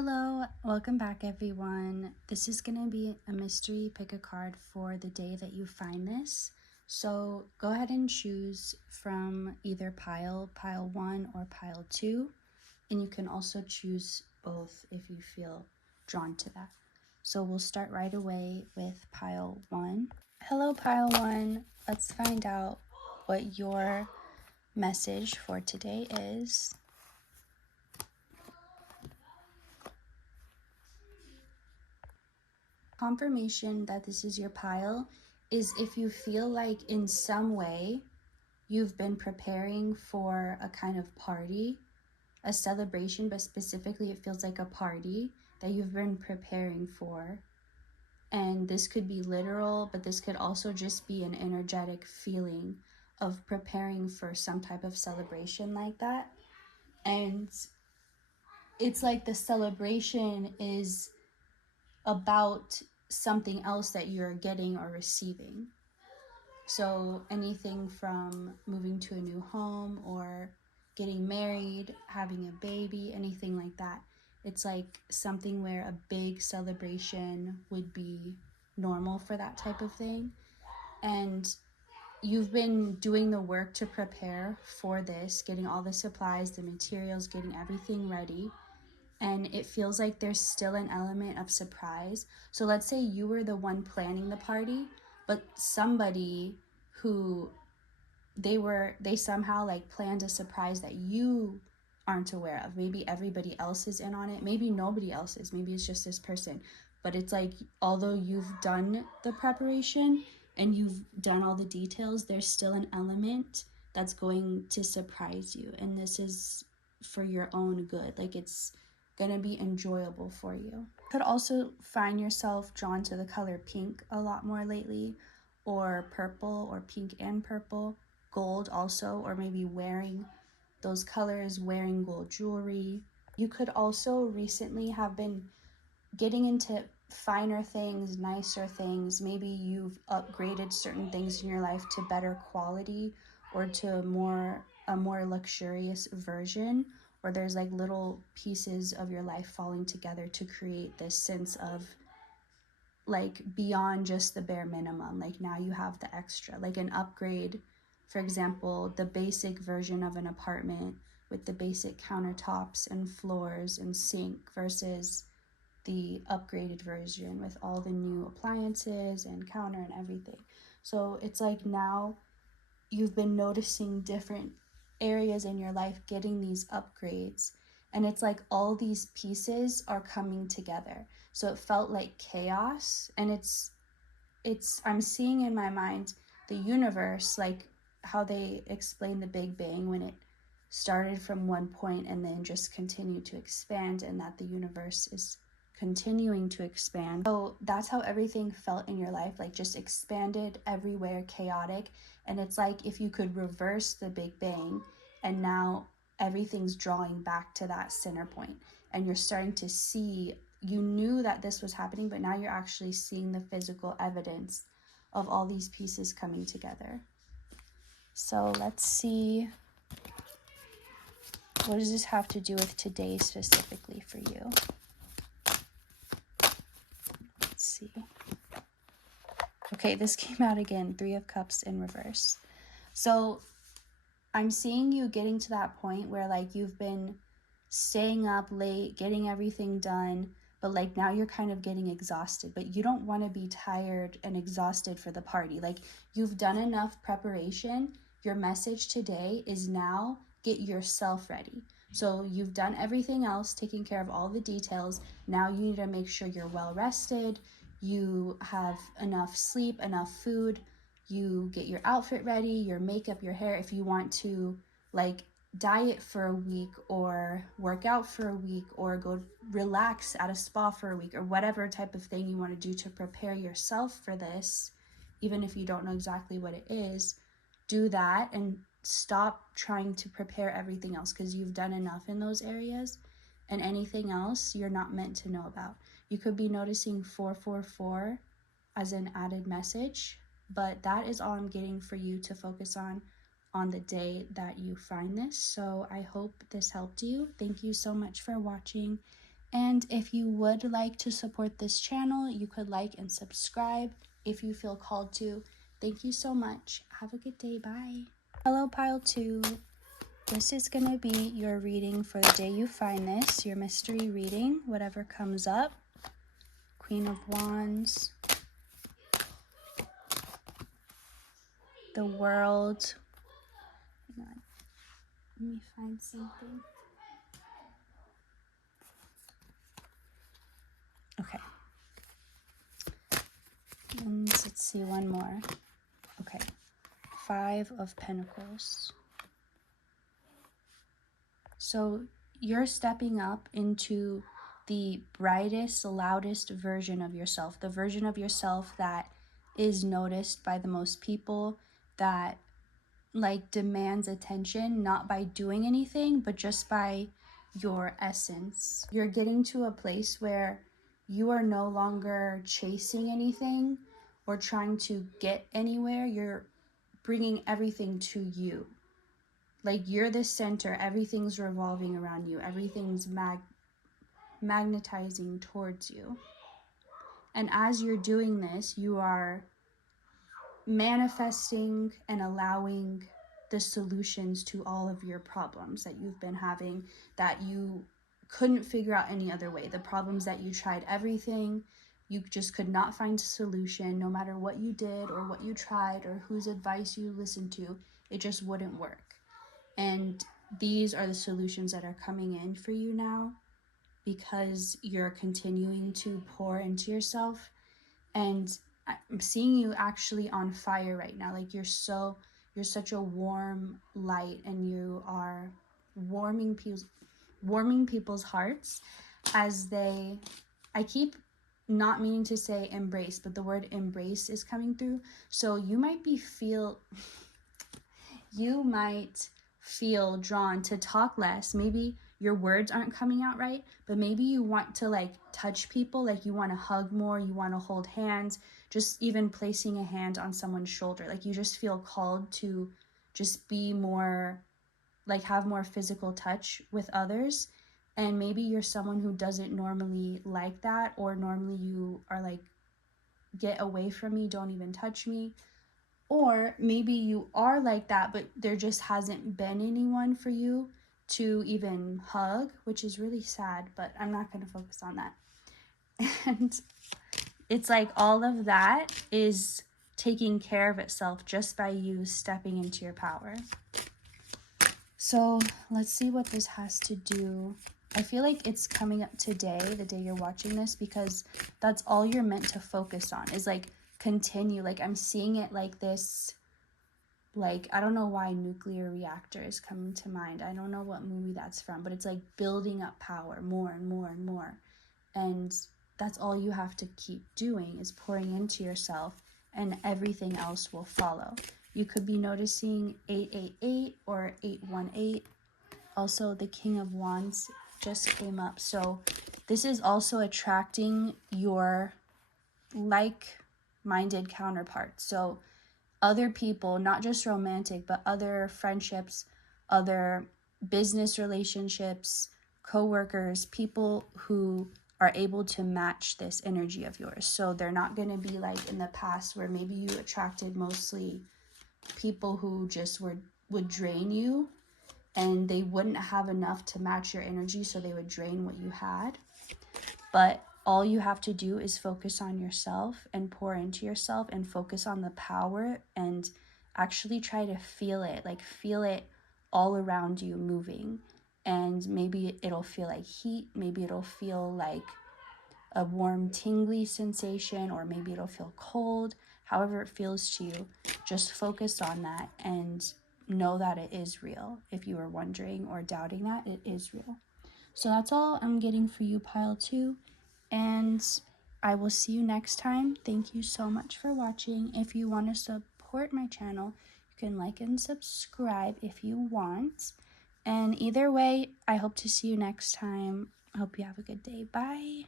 Hello, welcome back everyone. This is going to be a mystery pick a card for the day that you find this. So go ahead and choose from either pile 1 or pile 2. And you can also choose both if you feel drawn to that. So we'll start right away with pile 1. Hello pile 1, let's find out what your message for today is. Confirmation that this is your pile is if you feel like in some way you've been preparing for a kind of party, a celebration, but specifically it feels like a party that you've been preparing for. And this could be literal, but this could also just be an energetic feeling of preparing for some type of celebration like that. And it's like the celebration is about something else that you're getting or receiving. So anything from moving to a new home or getting married, having a baby, anything like that. It's like something where a big celebration would be normal for that type of thing. And you've been doing the work to prepare for this, getting all the supplies, the materials, getting everything ready. And it feels like there's still an element of surprise. So let's say you were the one planning the party, but somebody who they somehow like planned a surprise that you aren't aware of. Maybe everybody else is in on it, maybe nobody else is, maybe it's just this person. But it's like, although you've done the preparation and you've done all the details, there's still an element that's going to surprise you, and this is for your own good. Like, it's gonna be enjoyable for you. You could also find yourself drawn to the color pink a lot more lately, or purple, or pink and purple, gold also, or maybe wearing those colors, wearing gold jewelry. You could also recently have been getting into finer things, nicer things. Maybe you've upgraded certain things in your life to better quality or to a more luxurious version, or there's like little pieces of your life falling together to create this sense of like beyond just the bare minimum. Like now you have the extra, like an upgrade. For example, the basic version of an apartment with the basic countertops and floors and sink versus the upgraded version with all the new appliances and counter and everything. So it's like now you've been noticing different areas in your life getting these upgrades, and it's like all these pieces are coming together. So it felt like chaos, and it's I'm seeing in my mind the universe, like how they explain the Big Bang, when it started from one point and then just continued to expand, and that the universe is continuing to expand. So that's how everything felt in your life, like just expanded everywhere, chaotic. And it's like if you could reverse the Big Bang, and now everything's drawing back to that center point, and you're starting to see, you knew that this was happening, but now you're actually seeing the physical evidence of all these pieces coming together. So let's see, what does this have to do with today specifically for you? Let's see. Okay, this came out again, 3 of Cups in reverse. So I'm seeing you getting to that point where like you've been staying up late, getting everything done, but like now you're kind of getting exhausted, but you don't want to be tired and exhausted for the party. Like you've done enough preparation. Your message today is now get yourself ready. So you've done everything else, taking care of all the details. Now you need to make sure you're well rested, you have enough sleep, enough food, you get your outfit ready, your makeup, your hair. If you want to like diet for a week or work out for a week or go relax at a spa for a week, or whatever type of thing you want to do to prepare yourself for this, even if you don't know exactly what it is, do that and stop trying to prepare everything else, because you've done enough in those areas, and anything else you're not meant to know about. You could be noticing 444 as an added message, but that is all I'm getting for you to focus on the day that you find this. So I hope this helped you. Thank you so much for watching, And if you would like to support this channel, you could like and subscribe if you feel called to. Thank you so much. Have a good day. Bye. Hello, Pile 2. This is going to be your reading for the day you find this, your mystery reading, whatever comes up. Queen of Wands, the World. Hang on. Let me find something. Okay. And let's see one more. Okay. 5 of Pentacles. So you're stepping up into the brightest, loudest version of yourself, the version of yourself that is noticed by the most people, that like demands attention, not by doing anything, but just by your essence. You're getting to a place where you are no longer chasing anything or trying to get anywhere. You're bringing everything to you. Like you're the center, everything's revolving around you, everything's magnetizing towards you. And as you're doing this, you are manifesting and allowing the solutions to all of your problems that you've been having, that you couldn't figure out any other way. The problems that you tried everything, you just could not find a solution, no matter what you did or what you tried or whose advice you listened to, it just wouldn't work. And these are the solutions that are coming in for you now because you're continuing to pour into yourself. And I'm seeing you actually on fire right now. Like you're such a warm light, and you are warming people's hearts as I keep not meaning to say embrace, but the word embrace is coming through. So you might feel drawn to talk less. Maybe your words aren't coming out right, but maybe you want to like touch people, like you want to hug more, you want to hold hands, just even placing a hand on someone's shoulder. Like you just feel called to just be more, like have more physical touch with others. And maybe you're someone who doesn't normally like that, or normally you are like, get away from me, don't even touch me. Or maybe you are like that, but there just hasn't been anyone for you to even hug, which is really sad, but I'm not going to focus on that. And it's like all of that is taking care of itself just by you stepping into your power. So let's see what this has to do. I feel like it's coming up today, the day you're watching this, because that's all you're meant to focus on is like continue. Like I'm seeing it like this, like I don't know why nuclear reactor is coming to mind. I don't know what movie that's from, but it's like building up power more and more and more. And that's all you have to keep doing is pouring into yourself, and everything else will follow. You could be noticing 888 or 818. Also, the King of Wands just came up. So this is also attracting your like-minded counterparts. So other people, not just romantic, but other friendships, other business relationships, co-workers, people who are able to match this energy of yours. So they're not going to be like in the past where maybe you attracted mostly people who just would drain you, and they wouldn't have enough to match your energy, so they would drain what you had. But all you have to do is focus on yourself and pour into yourself and focus on the power and actually try to feel it, like feel it all around you moving. And maybe it'll feel like heat, maybe it'll feel like a warm tingly sensation, or maybe it'll feel cold. However it feels to you, just focus on that and know that it is real. If you were wondering or doubting that, it is real. So that's all I'm getting for you, Pile 2. And I will see you next time. Thank you so much for watching. If you want to support my channel, you can like and subscribe if you want. And either way, I hope to see you next time. I hope you have a good day. Bye.